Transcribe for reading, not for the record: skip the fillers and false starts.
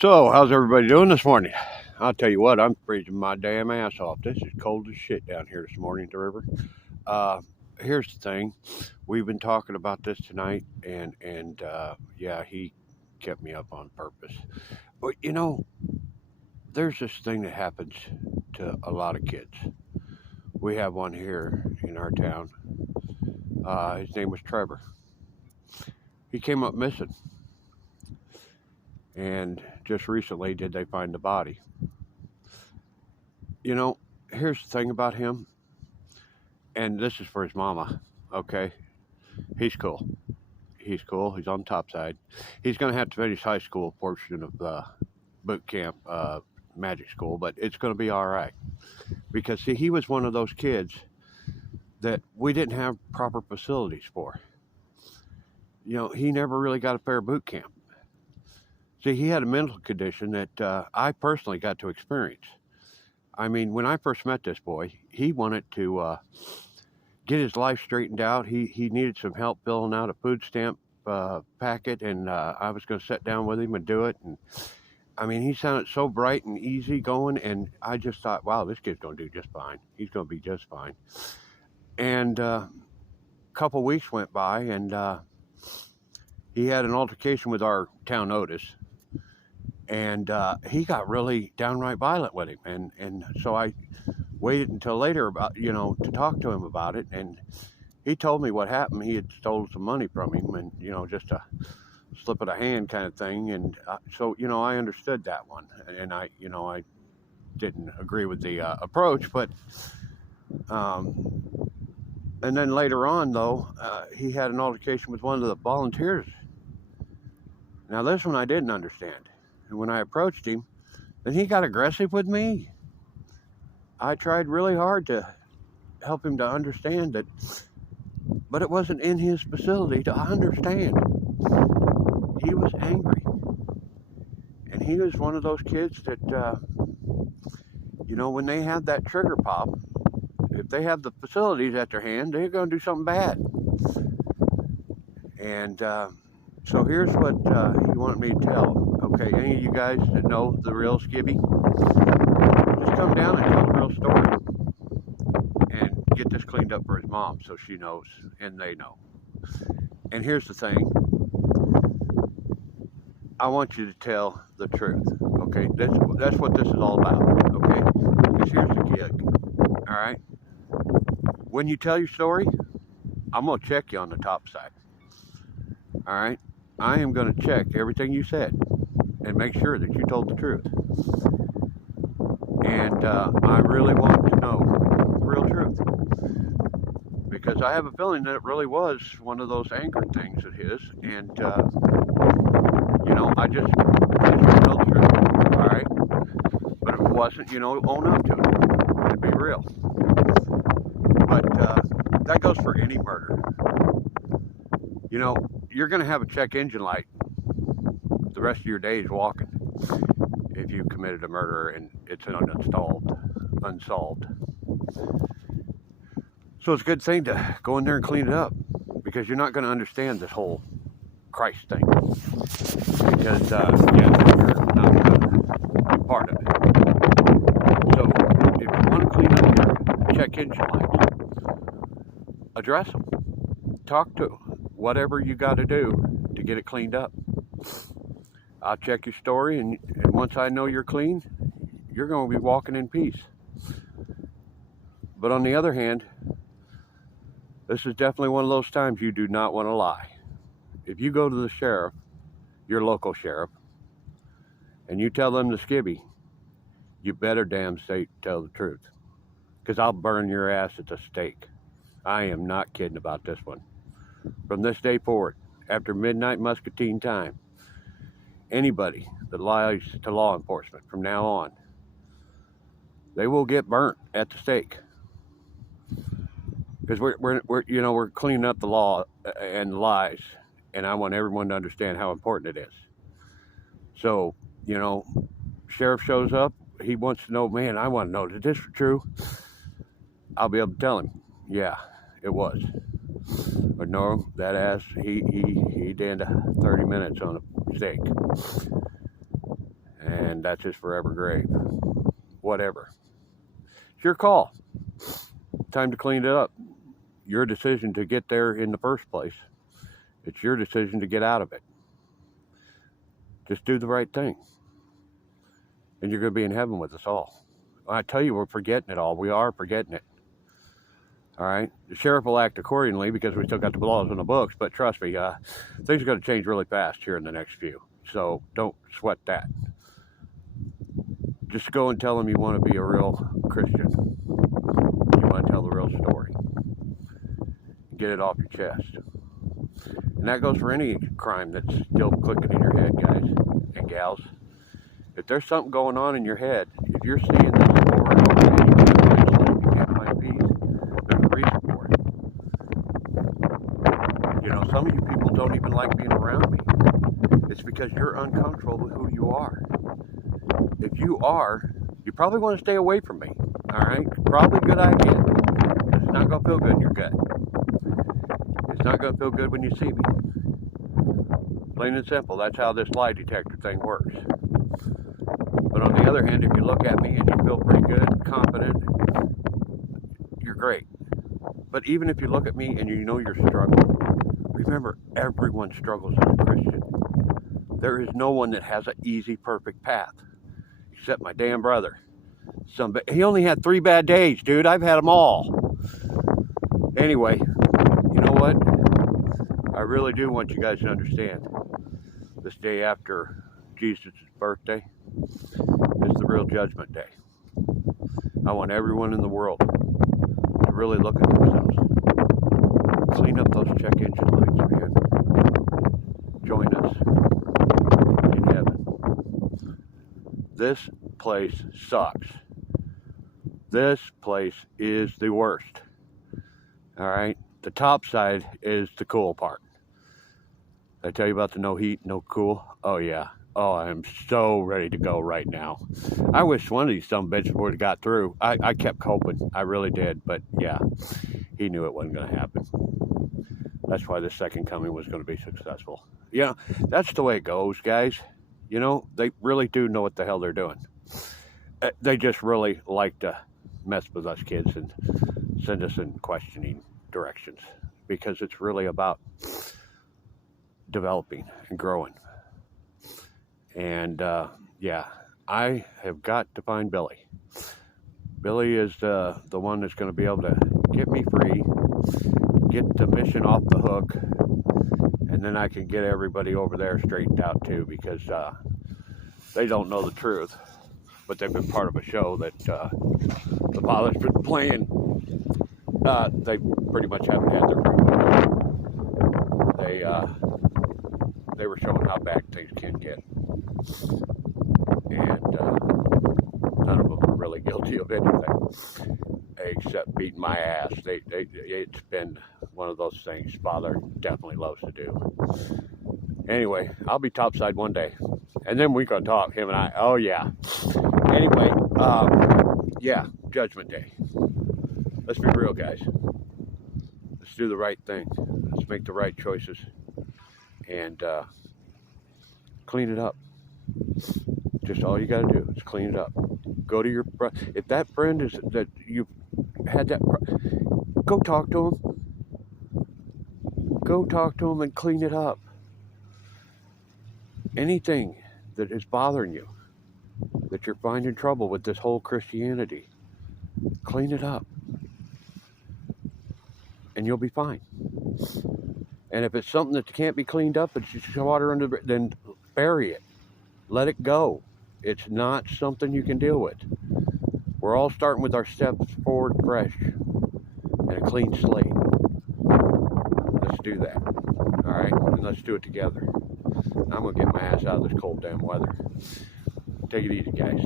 So, how's everybody doing this morning? I'll tell you what, I'm freezing my damn ass off. This is cold as shit down here this morning at the river. Uh, Here's the thing: we've been talking about this tonight, and yeah, he kept me up on purpose. But there's this thing that happens to a lot of kids. We have one here in our town. His name was Trevor. He came up missing, and just recently did they find the body. You know, here's the thing about him, and this is for his mama. Okay, he's cool. He's cool. He's on the top side. He's going to have to finish high school portion of boot camp, magic school, but it's going to be all right because see, he was one of those kids that we didn't have proper facilities for. He never really got a fair boot camp. See, he had a mental condition that I personally got to experience. I mean, when I first met this boy, he wanted to get his life straightened out. He needed some help filling out a food stamp packet, and I was going to sit down with him and do it. And I mean, he sounded so bright and easy going, and I just thought, wow, this kid's going to do just fine. He's going to be just fine. And a couple weeks went by, and he had an altercation with our town Otis, and he got really downright violent with him, and so I waited until later about to talk to him about it, and he told me what happened. He had stolen some money from him, and just a slip of the hand kind of thing, and so I understood that one, and I didn't agree with the approach, but and then later on though, he had an altercation with one of the volunteers. Now this one I didn't understand. And when I approached him, then he got aggressive with me. I tried really hard to help him to understand that, but it wasn't in his facility to understand. He was angry. And he was one of those kids that, when they have that trigger pop, if they have the facilities at their hand, they're going to do something bad. And so here's what he wanted me to tell. Okay, any of you guys that know the real Skibby, just come down and tell the real story and get this cleaned up for his mom so she knows and they know. And here's the thing. I want you to tell the truth, okay? That's what this is all about, okay? Because here's the gig, all right? When you tell your story, I'm going to check you on the top side, all right? I am going to check everything you said and make sure that you told the truth. And I really want to know the real truth. Because I have a feeling that it really was one of those anger things of his. And, I just know the truth, all right? But if it wasn't, own up to it and be real. But that goes for any murder. You're going to have a check engine light the rest of your days walking if you committed a murder and it's unsolved. So it's a good thing to go in there and clean it up because you're not going to understand this whole Christ thing because you're not going to be part of it. So if you want to clean up your check engine lights, address them, talk to them, whatever you got to do to get it cleaned up. I'll check your story, and once I know you're clean, you're going to be walking in peace. But on the other hand, this is definitely one of those times you do not want to lie. If you go to the sheriff, your local sheriff, and you tell them the Skibby, you better damn straight tell the truth. Because I'll burn your ass at the stake. I am not kidding about this one. From this day forward, after midnight Muscatine time, anybody that lies to law enforcement from now on, they will get burnt at the stake. Because we're cleaning up the law and the lies, and I want everyone to understand how important it is. So, sheriff shows up, he wants to know, man, I want to know, is this true? I'll be able to tell him, yeah, it was. But no, that ass, he did 30 minutes on a stake. and that's his forever grave. Whatever. It's your call. Time to clean it up. Your decision to get there in the first place. It's your decision to get out of it. Just do the right thing. And you're going to be in heaven with us all. I tell you, we're forgetting it all. We are forgetting it. All right? The sheriff will act accordingly because we still got the laws in the books, but trust me, things are going to change really fast here in the next few. So don't sweat that. Just go and tell them you want to be a real Christian. You want to tell the real story. Get it off your chest. And that goes for any crime that's still clicking in your head, guys and gals. If there's something going on in your head, if you're seeing this over and over again, you can't find peace, there's a reason for it. You know, some of you people don't even like being around me. It's because you're uncomfortable with who you are. If you are, you probably want to stay away from me. All right? Probably a good idea. It's not going to feel good in your gut. It's not going to feel good when you see me. Plain and simple. That's how this lie detector thing works. But on the other hand, if you look at me and you feel pretty good, confident, you're great. But even if you look at me and you know you're struggling, remember, everyone struggles as a Christian. There is no one that has an easy, perfect path. Except my damn brother. He only had 3 bad days, dude. I've had them all. Anyway, you know what? I really do want you guys to understand. This day after Jesus' birthday is the real judgment day. I want everyone in the world to really look at themselves. Clean up those check engine lights, man. Join us in heaven. This place sucks. This place is the worst. All right? The top side is the cool part. Did I tell you about the no heat, no cool? Oh, yeah. Oh, I am so ready to go right now. I wish one of these sumbitches would have got through. I kept hoping. I really did. But, yeah, he knew it wasn't going to happen. That's why the second coming was going to be successful. You know, that's the way it goes, guys. You know, they really do know what the hell they're doing. They just really like to mess with us kids and send us in questioning directions. Because it's really about developing and growing. And, yeah, I have got to find Billy. Billy is the one that's going to be able to get me free, get the mission off the hook, and then I can get everybody over there straightened out too, because they don't know the truth, but they've been part of a show that the father's been playing. They pretty much haven't had their freedom. They were showing how bad things can get, and none of them are really guilty of anything except beating my ass. It's been one of those things Father definitely loves to do. Anyway, I'll be topside one day, and then we're gonna talk, him and I. Oh yeah. Anyway, yeah, Judgment Day. Let's be real, guys. Let's do the right thing. Let's make the right choices, and clean it up. Just all you got to do is clean it up. Go to your if that friend is that you had that, go talk to him. Go talk to him and clean it up. Anything that is bothering you, that you're finding trouble with this whole Christianity, clean it up, and you'll be fine. And if it's something that can't be cleaned up, it's just water under the, then bury it. Let it go. It's not something you can deal with. We're all starting with our steps forward fresh and a clean slate. Let's do that. All right? And let's do it together. I'm going to get my ass out of this cold damn weather. Take it easy, guys.